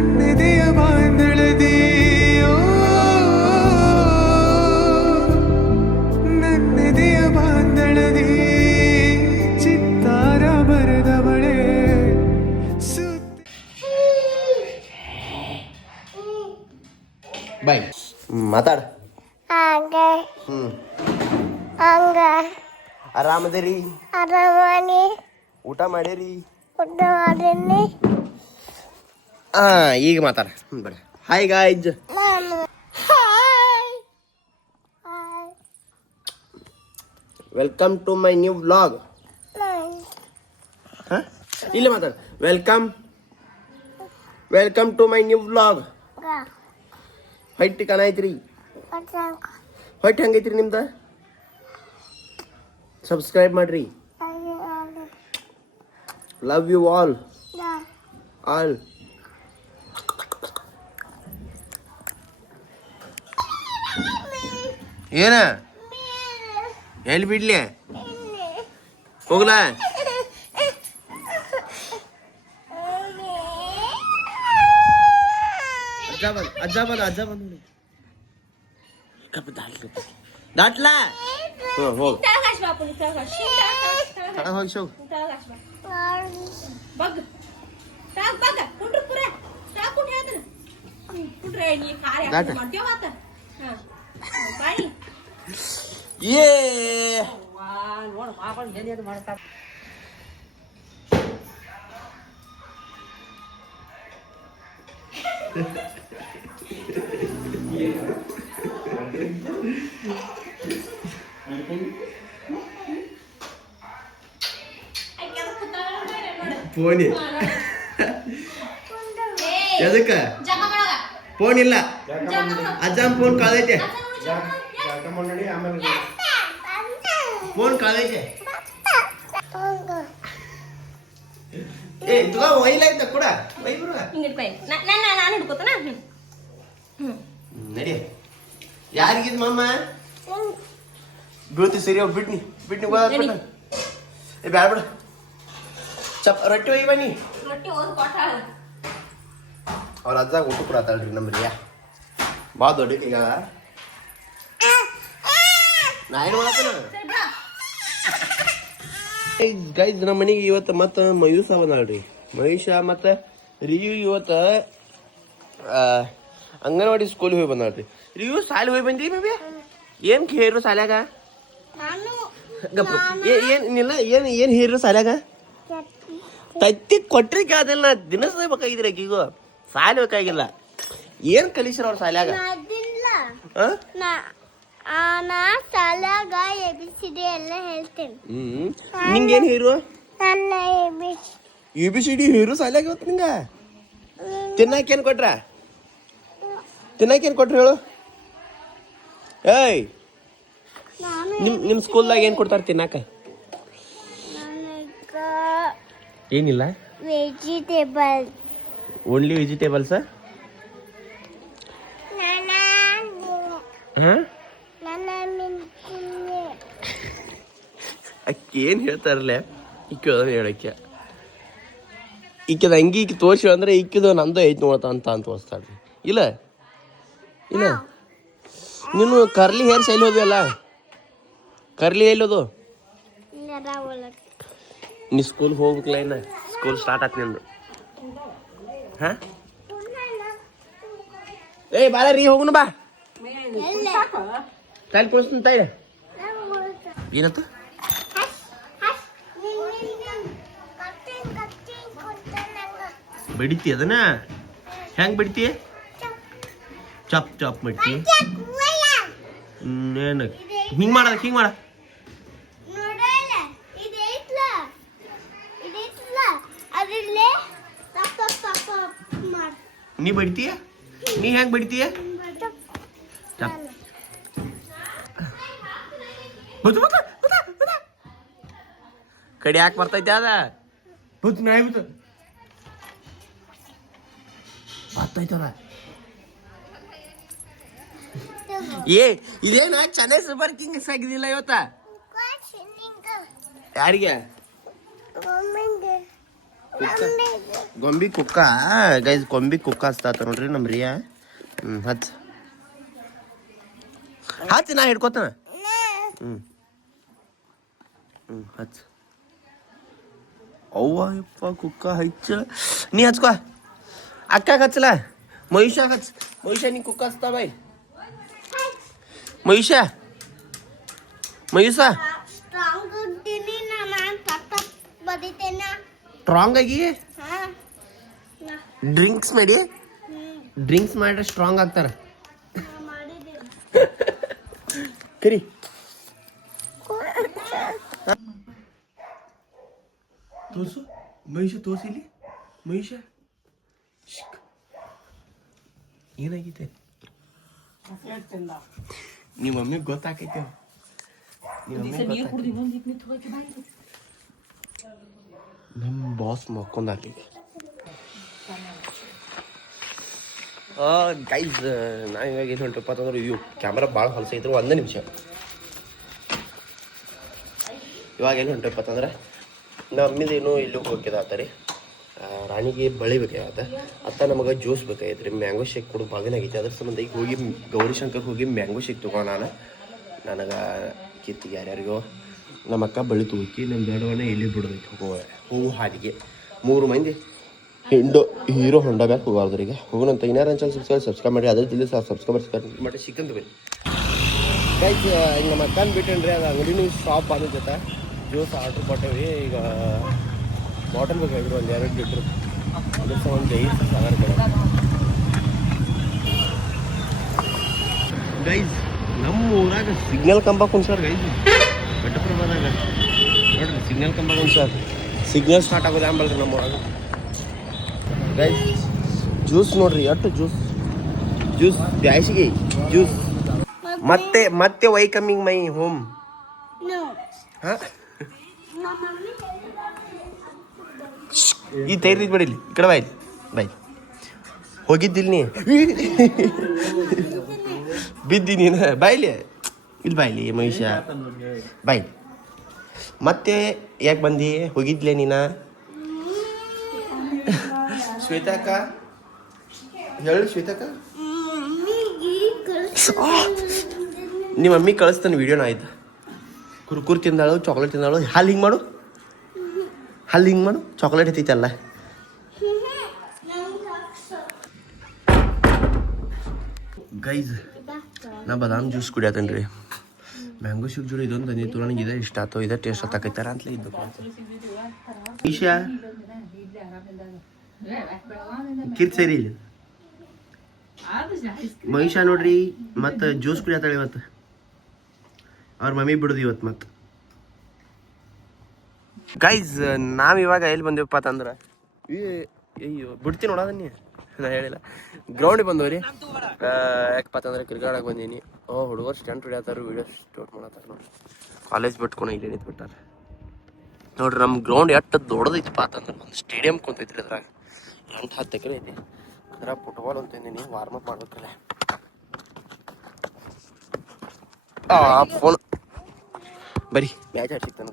ನನ್ನೆದೆಯ ಬಾಂಧಳದಿ ನನ್ನೆದೆಯ ಬಾಂಧಳದಿ ಚಿತ್ತಾರ ಬರೆದವಳೆ ಬಾಯ್ ಮಾತಾಡ ಆರಾಮದೇರಿ ಊಟ ಮಾಡೇರಿ ಈಗ ಮಾತಾಡ ಬರ್ರಿ hi guys welcome to my new vlog ಇಲ್ಲ ಮಾತಾಡ welcome to my new vlog ಹೊಟ್ಟಿ ಕಣ ಐತ್ರಿ ಹೊಟ್ಟೆ ಹಂಗೈತ್ರಿ ನಿಮ್ದ ಸಬ್ಸ್ಕ್ರೈಬ್ ಮಾಡ್ರಿ ಲವ್ ಯು ಆಲ್ ಏನ ಎಲ್ಲಿ ಬಿಡ್ಲಿ ಹೋಗ್ಲಾ ಅಜ್ಜ ಬಂದ ದಾಟ್ಲಾ ಹೋಗ್ ಹೋಗಿ ಶೋಗ್ ಏ ಫೋನ್ ಎದಕ್ಕ ಫೋನ್ ಇಲ್ಲ ಅಜ್ಜನ್ ಫೋನ್ ಕಳದೈತೆ ಫೋನ್ ಕಳದೈತೆ ಏ ತುಗ ಒಯ್ಲಾಯ್ತ ಕೂಡ ಒಯ್ ಬರುವ ನಾನು ಹಿಡ್ಕೋತಾನ ನಡಿ ಯಾರಿಗಿದ್ ಮಮ್ಮ ಬೀಳ್ತಿ ಸರಿ ಬಿಟ್ನಿ ಹೋದ ಏ ಬ್ಯಾಡ ಬಿಡ ರೊಟ್ಟಿ ಒಯ್ಯ ಬನ್ನಿ ಅವ್ರ ಅಜ್ಜಾಗ ಊಟ ಕೊಡತ್ತಾಳ್ರಿ ನಮ್ರಿ ಬಾ ದೊಡ್ಡ ಈಗ ನಾ ಏನು ಮಾಡತ್ತೇನ ಗೈಸ್ ನಮ್ಮ ಮನೆಗೆ ಇವತ್ತು ಮತ್ತೆ ಮಯೂಷ ಬಂದಾಳ್ರಿ ಮಯೂಷ ಮತ್ತೆ ರಿಯು ಇವತ್ತು ಅಂಗನವಾಡಿ ಸ್ಕೂಲ್ ಹೋಗಿ ಬಂದಾಳ್ರಿ ರಿಯು ಸಾಲಿ ಹೋಗಿ ಬಂದಿ ಬೇಬಿ ಏನ್ ಹೇರು ಸಾಲ್ಯಾಗ ಏನಿಲ್ಲ ಏನ್ ಹೇರು ಸಾಲ್ಯಾಗ ತತ್ತಿ ಕೊಟ್ರಿ ಕೇಳದಿಲ್ಲ ದಿನಸ ಬೇಕಾಗಿದ್ರಿ ಆಕಿಗೂ ಸಾಲಿ ಬೇಕಾಗಿಲ್ಲ ಏನ್ ಕಲಿಸ್ರ ಅವ್ರ ಸಾಲ್ಯಾಗ ನಿಂಗೇನ್ ಹೀರೋ ABCD ಹೀರೋ ಸಾಲ್ಯಾಗ ಇವತ್ತು ನಿಂಗ ತಿನ್ನಾಕೇನ್ ಕೊಟ್ರ ಹೇಳು ಏಯ್ ನಿಮ್ ಸ್ಕೂಲ್ದಾಗ ಏನ್ ಕೊಡ್ತಾರ ತಿನ್ನಾಕ ಏನಿಲ್ಲ ವೆಜಿಟೇಬಲ್ ಓನ್ಲಿ ವೆಜಿಟೇಬಲ್ಸ್ ಅಕ್ಕಿ ಏನ್ ಹೇಳ್ತಾರಲ್ಲ ಇಕ್ಕದ ಹೇಳಕ್ಕೆ ಇಕ್ಕದ ಅಂಗಿ ಇಕ್ಕಿ ತೋರ್ಸಿ ಅಂದ್ರೆ ಇಕ್ಕಿದ ನಂದು ಐತ್ ನೋಡತ್ತ ಅಂತ ತೋರಿಸ್ತಾಳ್ರಿ ಇಲ್ಲ ನೀನು ಕರ್ಲಿ ಹೇರ್ಸ್ ಎಲ್ಲಿ ಹೋದ್ವಲ್ಲ ಕರ್ಲಿ ಎಲ್ಲೋದು ನೀ ಸ್ಕೂಲ್ ಹೋಗ್ಬೇಕಲ್ಲ ಇನ್ನ ಸ್ಕೂಲ್ ಸ್ಟಾರ್ಟ್ ಆತ್ ನಿಂದು ಹಾ ಏ ಬಾಳ ರೀ ಹೋಗುನು ಬಾ ತಾಯಿ ಕೊಡಿಸ್ತೀನಿ ತಾಯಿ ಏನತ್ತು ಬಡಿತಿ ಅದನ್ನ ಹೆಂಗ್ ಬಡಿತಿ ಚಪ್ ಮಾಡ್ತಿ ಏನು ಹಿಂಗ್ ಮಾಡ ನೀ ಬಡಿತೀಯ ನೀ ಹೆಂಗ್ ಬಡಿತೀಯ ಕಡಿ ಯಾಕೆ ಬರ್ತೈತೆ ಅದ ಬತ್ ನಾಯಿ ಬರ್ತೈತದ ಏ ಇದೇನ ಚೆನ್ನೈ ಸೂಪರ್ ಕಿಂಗ್ಸ್ ಆಗಿದಿಲ್ಲ ಇವತ್ತ ಯಾರಿಗೆ ಗೊಂಬಿ ಕುಕ್ಕ ಗೈಸ್ ಗೊಂಬಿ ಕುಕ್ಕ ಹಚ್ತಾತ ನೋಡ್ರಿ ನಮ್ಮ ರಿಯಾ ಹಚ್ ನಾ ಹಿಡ್ಕೋತಾನ ಹಚ್ ಅವ್ವ ಯಪ್ಪ ಕುಕ್ಕ ಹಚ್ಚ ನೀ ಹಚ್ಕೋ ಅಕ್ಕಾಗ ಹಚ್ಚಲ ಮಹಿಷಾಗ ಹಚ್ ಮಹಿಷಾ ನೀ ಕುಕ್ಕ ಹಚ್ತಾ ಬೈ ಮಹಿಷಾ ಸ್ಟ್ರಾಂಗ್ ಇದ್ದೀನಿ ನಾನು ಪಟ್ಟ ಬದಿತೇನ ಸ್ಟ್ರಾಂಗ್ ಆಗಿ ಡ್ರಿಂಕ್ಸ್ ಮಾಡಿ ಡ್ರಿಂಕ್ಸ್ ಮಾಡ್ರೆ ಸ್ಟ್ರಾಂಗ್ ಆಗ್ತಾರ ಕರಿ ತೋರ್ಸು ಮಹಿಷ ತೋರ್ಸಿಲಿ ಮಹಿಷ ಏನಾಗೈತೆ ನಿಮ್ಮ ಮಮ್ಮಿಗೆ ಗೊತ್ತಾಕೈತೆ ನಮ್ಮ ಬಾಸ್ ಮಕ್ಕೊಂದಾಗ್ಲಿ ಗೈಸ್ ನಾ ಇವಾಗ ಏನು ಹೊಂಟಪ್ಪ ಅಂತಂದ್ರೆ ಇವು ಕ್ಯಾಮ್ರಾ ಭಾಳ ಹೊಲಸೈತ್ರು ಒಂದೇ ನಿಮಿಷ ಇವಾಗ ಏನು ಹೊಂಟಪ್ಪ ಅಂತಂದ್ರೆ ನಮ್ಮಿದೇನು ಇಲ್ಲಿ ಹೋಗ್ಯದಾತ ರೀ ರಾಣಿಗೆ ಬಳಿ ಬೇಕಾಗತ್ತೆ ಅತ್ತ ನಮಗೆ ಜ್ಯೂಸ್ ಬೇಕಾಗೈತೆ ರೀ ಮ್ಯಾಂಗೋ ಶೇಕ್ ಕೊಡು ಬಾಗಿನಾಗೈತೆ ಅದ್ರ ಸಂಬಂಧ ಈಗ ಹೋಗಿ ಗೌರಿಶಂಕರ್ ಹೋಗಿ ಮ್ಯಾಂಗೋ ಶೇಕ್ ತೊಗೊಂಡು ನನಗೆ ಕಿತ್ತಿಗೆ ಯಾರ್ಯಾರಿಗೋ ನಮ್ಮ ಅಕ್ಕ ಬಳಿ ತಗೋಕಿ ನಮ್ಮ ಬೇಡವನ್ನ ಇಲ್ಲಿ ಬಿಡೋದೈತೆ ಹೂವು ಹಾದಿಗೆ 3 ಮಂದಿ ಹೀರೋ ಹೊಂಡ ಬ್ಯಾಕ್ ಹೋಗಲ್ದ್ರಿ ಈಗ ಹೋಗೋಣಂತ ಇನ್ನಾರು ಸಬ್ಸ್ಕ್ರೈಬ್ ಮಾಡಿ ಅದ್ರ ಜಲ್ದಿ ಸಬ್ಸ್ಕ್ರೈಬ್ ಮಾಡಿ ಚಿಕನ್ ಬನ್ನಿ ಗೈಸ್ ಈಗ ನಮ್ಮ ಅಕ್ಕನ ಬಿಟ್ಟೇನ್ರಿ ಅದು ಅಂಗಡಿನೂ ಶಾಪ್ ಅನ್ನೋ ಜೊತೆ ಜ್ಯೂಸ್ ಆರ್ಡ್ರ್ ಕೊಟ್ಟೇವಿ ಈಗ ಬಾಟಲ್ ಬೇಕಾಗಿದ್ರು ಒಂದು 2 ಲೀಟ್ರ್ ಅದ್ರ ಒಂದು 5 ಸಾವಿರ ಗೈಸ್ ನಮ್ಮ ಊರಾಗ ಸಿಗ್ನಲ್ ಕಂಬ ಕುಣ್ಸಾರ ಗೈಸ್ ಬೆಟ್ಟಪ್ರಭಾದಾಗ ನೋಡ್ರಿ ಸಿಗ್ನಲ್ ಕಂಬ ಕುಣ್ಸಾರ ಸಿಗ್ನಲ್ ಸ್ಟಾರ್ಟ್ ಆಗೋದು ಆಂಬಲ್ರಿ ನಮ್ಮ ಊರಾಗ ಗೈಸ್ ಜ್ಯೂಸ್ ನೋಡ್ರಿ ಎಷ್ಟು ಜ್ಯೂಸ್ ಬ್ಯಾಸಿಗೆ ಜ್ಯೂಸ್ ಮತ್ತೆ ವೈ ಕಮಿಂಗ್ ಮೈ ಹೋಮ್ ಈ ತೈರಿ ಬಿಡಿಲಿ ಈ ಕಡೆ ಬಾಯ್ ಹೋಗಿದ್ದಿಲ್ಲ ನೀ ಬಿದ್ದಿ ನೀನು ಬಾಯ್ಲಿ ಇಲ್ಲಿ ಬಾಯ್ಲಿ ಮಹಿಷ ಬಾಯ್ ಮತ್ತೆ ಯಾಕೆ ಬಂದಿ ಹೋಗಿದ್ಲೆ ನೀನ ಶ್ವೇತಾಕ ಹೇಳು ಶ್ವೇತಾಕ ನಿಮ್ಮ ಮಮ್ಮಿ ಕಳಿಸ್ತಾನೆ ವಿಡಿಯೋನ ಆಯ್ತು ಕುರ್ಕುರ್ ತಿಂದಾಳು ಚಾಕ್ಲೇಟ್ ತಿಂದಾಳು ಹಾಲು ಹಿಂಗೆ ಮಾಡು ಚಾಕ್ಲೇಟ್ ಐತೈತಲ್ಲ ಗೈಸ್ ನಾ ಬಾದಾಮ್ ಜ್ಯೂಸ್ ಕುಡಿಯತ್ತೇನೆ ರೀ ಮ್ಯಾಂಗೋ ಶೇಕ್ ಜೋಡಿ ಇದೊಂದು ತಂದಿತ್ತು ನನಗೆ ಇದೇ ಇಷ್ಟ ಆಯ್ತು ಇದೇ ಟೇಸ್ಟ್ ಹತ್ತಾಕೈತಾರ ಅಂತಲೇ ಇದ್ದು ಈಶಾ ಕಿರ್ತ್ ಸೇರಿ ಇಲ್ಲ ಮಹಿಷಾ ನೋಡ್ರಿ ಮತ್ತೆ ಜ್ಯೂಸ್ ಕುಡಿಯತ್ತಾಳೆ ಇವತ್ತು ಅವ್ರ ಮಮ್ಮಿ ಬಿಡುದು ಇವತ್ತು ಮತ್ತೆ ಗೈಸ್ ನಾವು ಇವಾಗ ಎಲ್ಲಿ ಬಂದಿವಪ್ಪ ಅಂತಂದ್ರೆ ಅಯ್ಯೋ ಬಿಡ್ತೀನಿ ನೋಡೋದ ನೀ ನಾ ಹೇಳಿಲ್ಲ ಗ್ರೌಂಡಿಗೆ ಬಂದವ್ರಿ ಯಾಕಪ್ಪ ಅಂತಂದ್ರೆ ಕ್ರಿಕೆಟ್ ಆಡಕ್ಕೆ ಬಂದೀನಿ ಹುಡುಗರು ಸ್ಟಂಟ್ ಹೊಡಿಯತ್ತಾರು ವೀಡಿಯೋ ಸ್ಟೋಟ್ ಮಾಡತ್ತಾರ ನೋಡ್ರಿ ಕಾಲೇಜ್ ಬಿಟ್ಕೊಂಡು ಇಲ್ಲಿ ನಿಂತ್ಬಿಟ್ಟಾರ ನೋಡ್ರಿ ನಮ್ಮ ಗ್ರೌಂಡ್ ಎಷ್ಟು ದೊಡ್ಡದೈತಪ್ಪ ಅಂತಂದ್ರೆ ಒಂದು ಸ್ಟೇಡಿಯಂ ಕುಂತೈತ್ರಿ ಅದ್ರಾಗ 8-10 ಎಕರೆ ಐತಿ ಅದ್ರಾಗ ಫುಟ್ಬಾಲ್ ಅಂತಂದೀನಿ ವಾರ್ಮಪ್ ಮಾಡ್ಬೇಕಲ್ಲ ಫೋನ್ ಬರೀ ಮ್ಯಾಚ್ ಆಡ್ಸಿಕ್ತಾನ